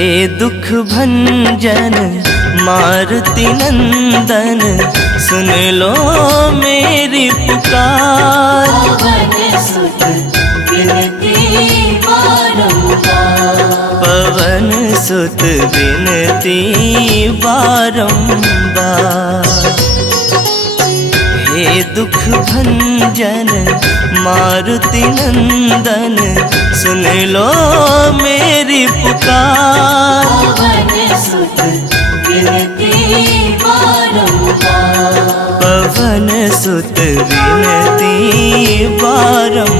हे दुख भंजन मारुति नंदन, सुन लो मेरी पुकार। पवन सुत विनती बारंबार, पवन सुत विनती बारंबार। हे दुख भंजन मारुति नंदन, सुन लो मेरी पुकार। पवन सुत विनती बारंबार, पवन सुत विनती बारंबार।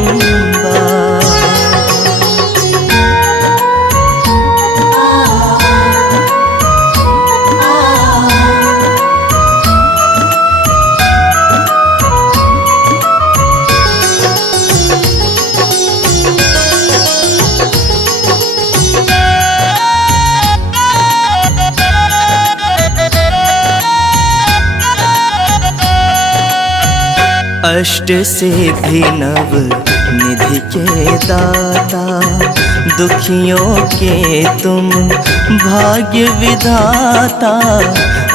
अष्ट सिद्धि नव निधि के दाता, दुखियों के तुम भाग्य विधाता।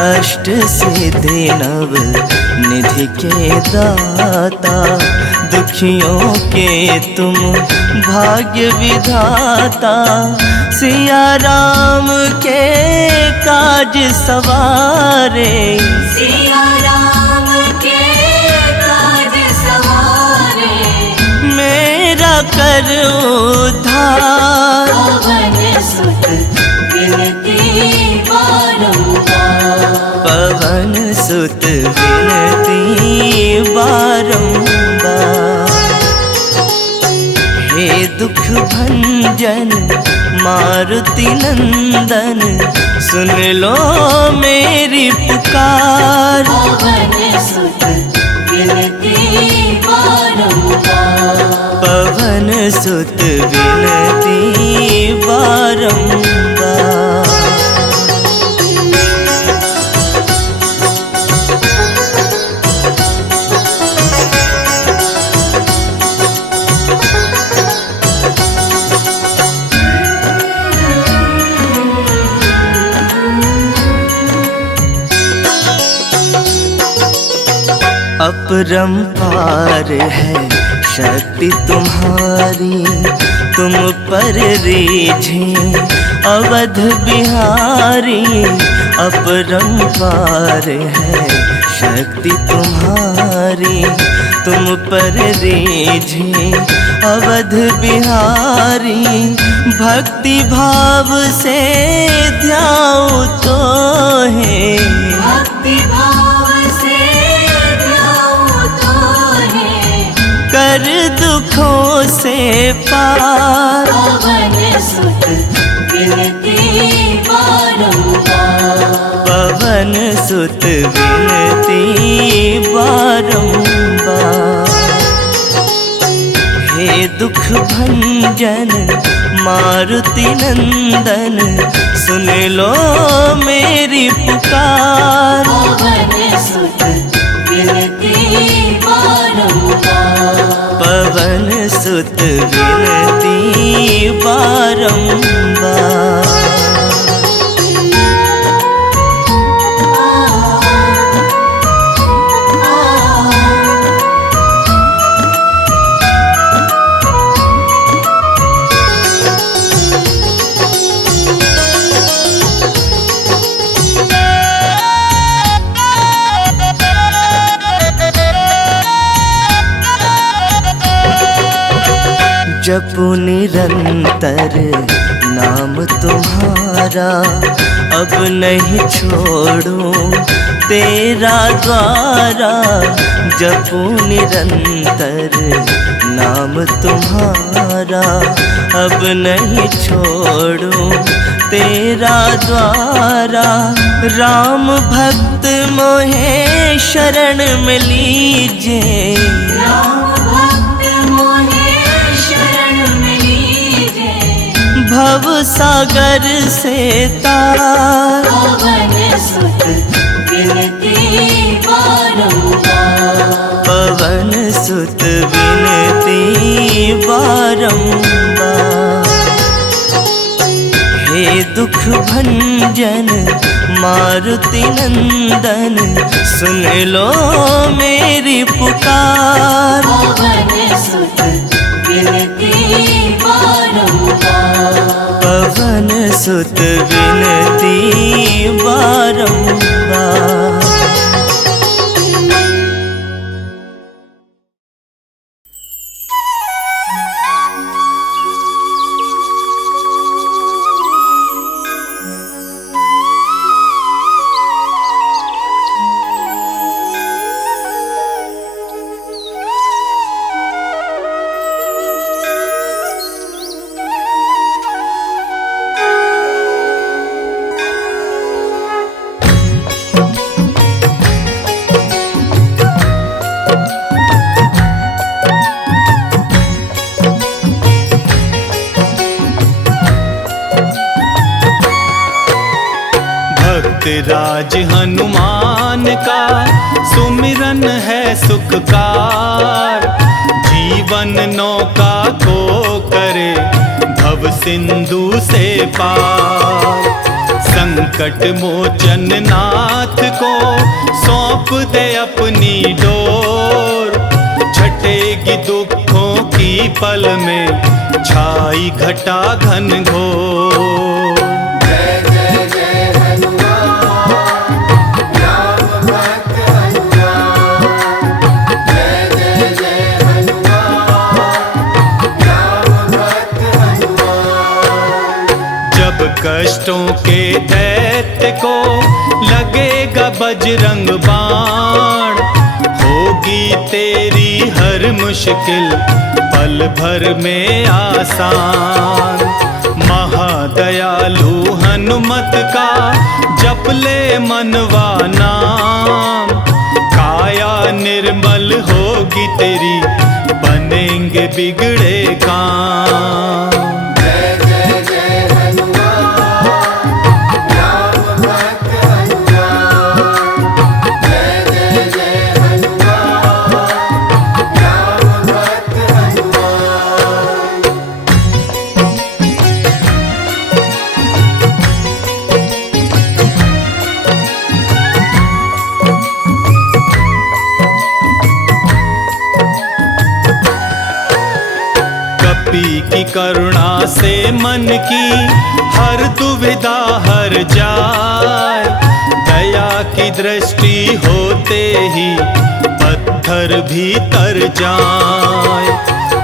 अष्ट सिद्धि नव निधि के दाता, दुखियों के तुम भाग्य विधाता। सिया राम के काज सवारे, सिया राम के काज सवारे। मेरा कर उद्धार। पवन सुत विनती बारंबार, पवन सुत विनती बारंबार। हे दुख भंजन मारुति नंदन, सुन लो मेरी पुकार। पवन सुत विनती बारंबार, पवन सुत विनती बारंबार। अपरंपार है शक्ति तुम्हारी, तुम पर रीझे अवध बिहारी। अपरंपार है शक्ति तुम्हारी, तुम पर रीझे अवध बिहारी। भक्ति भाव से ध्याओ तो है, भक्ति भाव से ध्याओ तो है। कर दुखों से पार। पवन सुत विनती बारंबार, पवन सुत विनती बारंबार। हे दुख भंजन मारुति नंदन, सुन लो मेरी पुकार। पवन सुत विनती बारंबार, पवन सुत विनती बारंबार। जपू निरंतर नाम तुम्हारा, अब नहीं छोड़ूं तेरा द्वारा। जपू निरंतर नाम तुम्हारा, अब नहीं छोड़ूं तेरा द्वारा। राम भक्त मोहे शरण में लीजे, राम भक्त मोहे शरण में लीजे। भव सागर से तार। पवन सुत विनती बारंबार, पवन सुत विनती बारंबार। हे दुख भंजन मारुति नंदन, सुन लो मेरी पुकार। पवन सुत विनती बारंबार, पवन सुत विनती बारंबार। राज हनुमान का सुमिरन है सुखकार, जीवन नौका को करे भव सिंधु से पार। संकट मोचन नाथ को सौंप दे अपनी डोर, छटेगी दुखों की पल में छाई घटा घन घोर। कष्टों के दैत्य को लगेगा बजरंग बाण, होगी तेरी हर मुश्किल पल भर में आसान। महादयालु हनुमत का जप ले मनवा नाम, काया निर्मल होगी तेरी बनेंगे बिगड़े काम। की करुणा से मन की हर दुविधा हर जाए, दया की दृष्टि होते ही पत्थर भी तर जाए।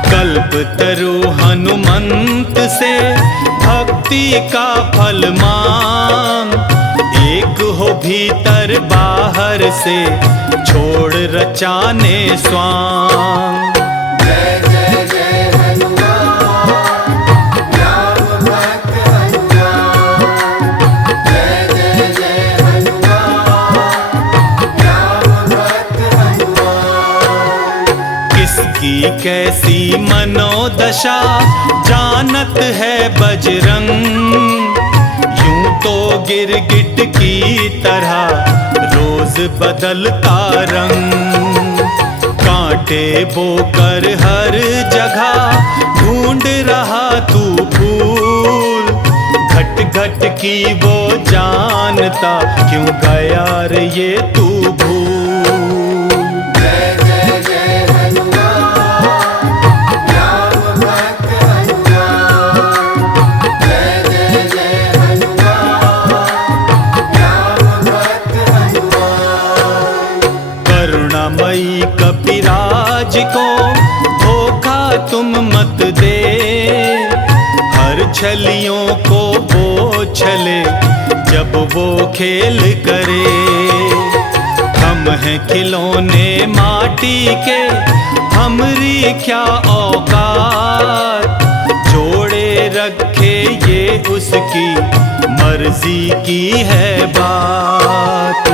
कल्प तरु हनुमंत से भक्ति का फल मांग, एक हो भीतर बाहर से छोड़ रचाने स्वांग। की कैसी मनोदशा जानत है बजरंग, यूं तो गिरगिट की तरह रोज बदलता रंग। कांटे बोकर हर जगह ढूंढ रहा तू फूल, घट घट की वो जानता क्यों गया रे ये तू भूल। कपिराज को धोखा तुम मत दे, हर छलियों को वो छले जब वो खेल करे। हम हैं खिलौने माटी के, हमरी क्या औकात, जोड़े रखे ये उसकी मर्जी की है बात।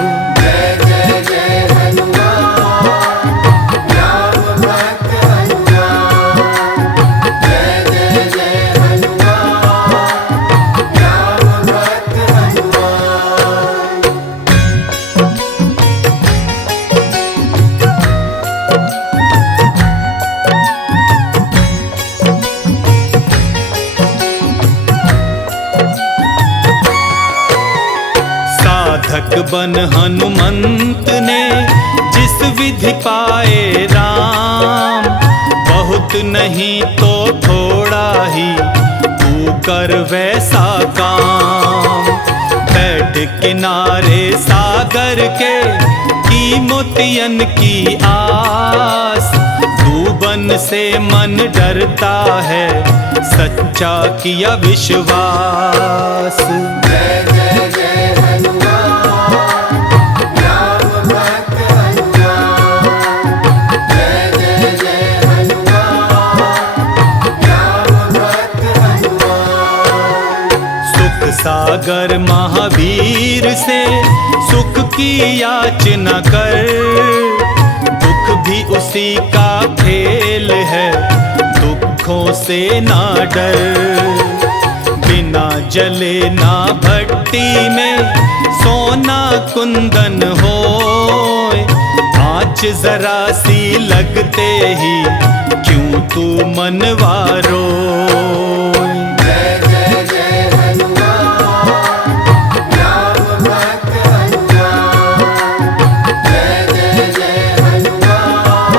बन हनुमंत ने जिस विधि पाए राम, बहुत नहीं तो थोड़ा ही तू कर वैसा काम। बैठ किनारे सागर के की मोतियन की आस, डूबन से मन डरता है सच्चा किया विश्वास। जय जय जय हनुमान, राम भक्त हनुमान। जय जय जय हनुमान, राम भक्त हनुमान। सुख सागर महावीर से सुख की याचना कर, दुख भी उसी का खेल है, दुखों से ना डर। बिना जले ना भट्टी में सोना कुंदन होए, आँच जरा सी लगते ही क्यों तू मनवारो। जय जय जय हनुमान, राम भक्त हनुमान। जय जय जय हनुमान,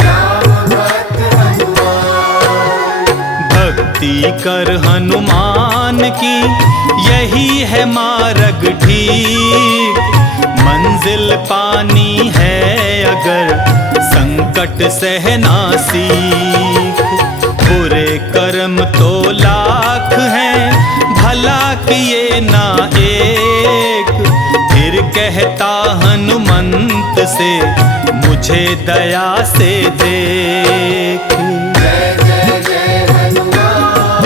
राम भक्त हनुमान। भक्ति कर हनुमान की यही है मार्ग ठीक, मंजिल पानी है अगर संकट सहना सीख। बुरे कर्म तो लाख हैं, भला किए ना एक, फिर कहता हनुमंत से मुझे दया से देख। जय जय जय हनुमान,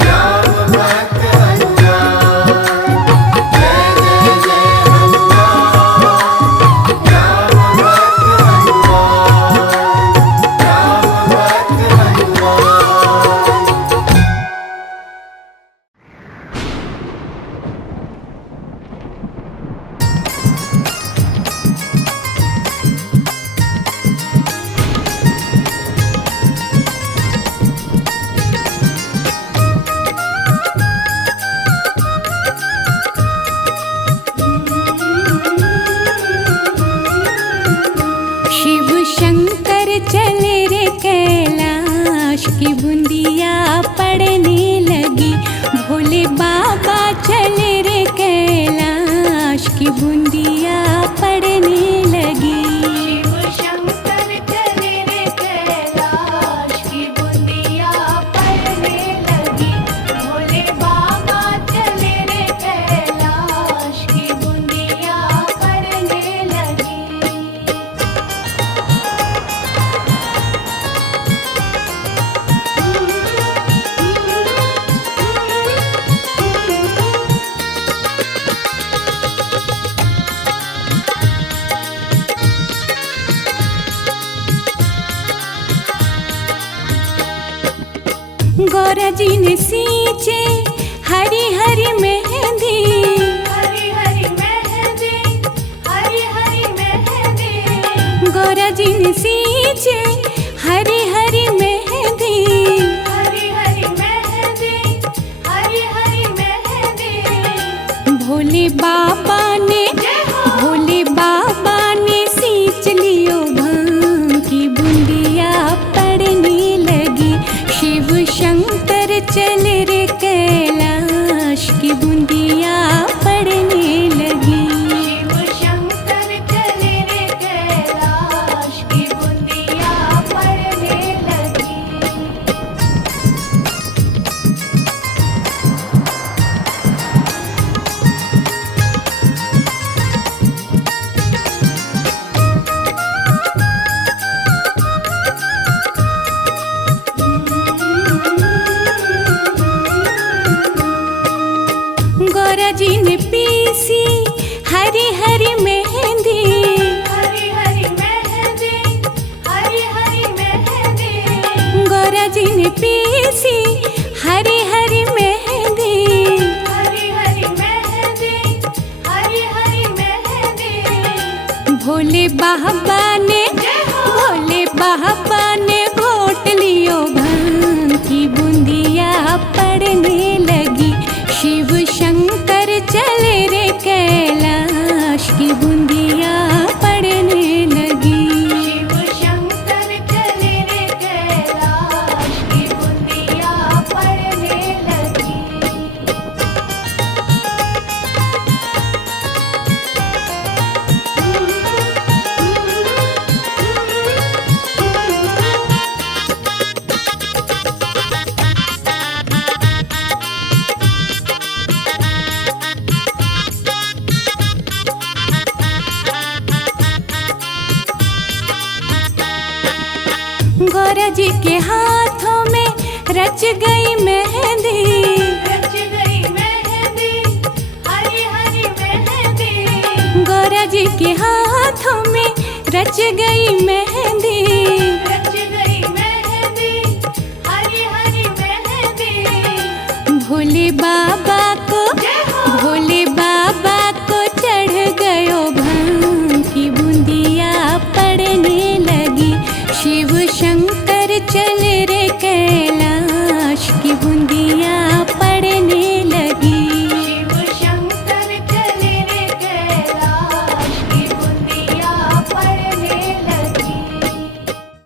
राम भक्त हनुमान। जय जय जय हनुमान, राम भक्त हनुमान। राम भक्त हनुमान। शिव शंकर चले रे कैलाश की बूंदिया पड़ने लगी। भोले बाबा चले रे कैलाश की बूंदिया पड़ने लगी। शिव शंकर चले रे कैलाश की बूंदिया पड़ने लगी। भोले बाबा चले रे कैलाश की बूंदिया पड़ने लगी। गौरा जी ने सींचे हरी हरी मेहंदी। हरी हरी मेहंदी, हरी हरी मेहंदी। गौरा जी ने सींचे हरी हरी मेहंदी। हरी हरी मेहंदी, हरी हरी मेहंदी। भोले बाबा ने भोले बाबा ने सींच लियो भांग की बूंदिया पड़ने लगी। शिव शंकर चले रे कैलाश की बूंदिया पड़ने लगी। शिव शंकर चले रे कैलाश की बूंदिया पड़ने लगी। गौरा जी ने पीसी हरी हरी मेहंदी। हरी हरी मेहंदी, हरी हरी मेहंदी। गौरा जी ने पीसी हरी हरी मेहंदी। हरी हरी मेहंदी, हरी हरी मेहंदी। भोले बाबा ने घोट लियो भांग की बूंदिया पड़ने लगी। शिव शंकर चले रे कैलाश जी के हाथों में रच गई मेहंदी। रच गई मेहंदी, हरी हरी मेहंदी। गौरा जी के हाथों में रच गई मेहंदी। रच गई मेहंदी, हरी हरी मेहंदी। भोले बाबा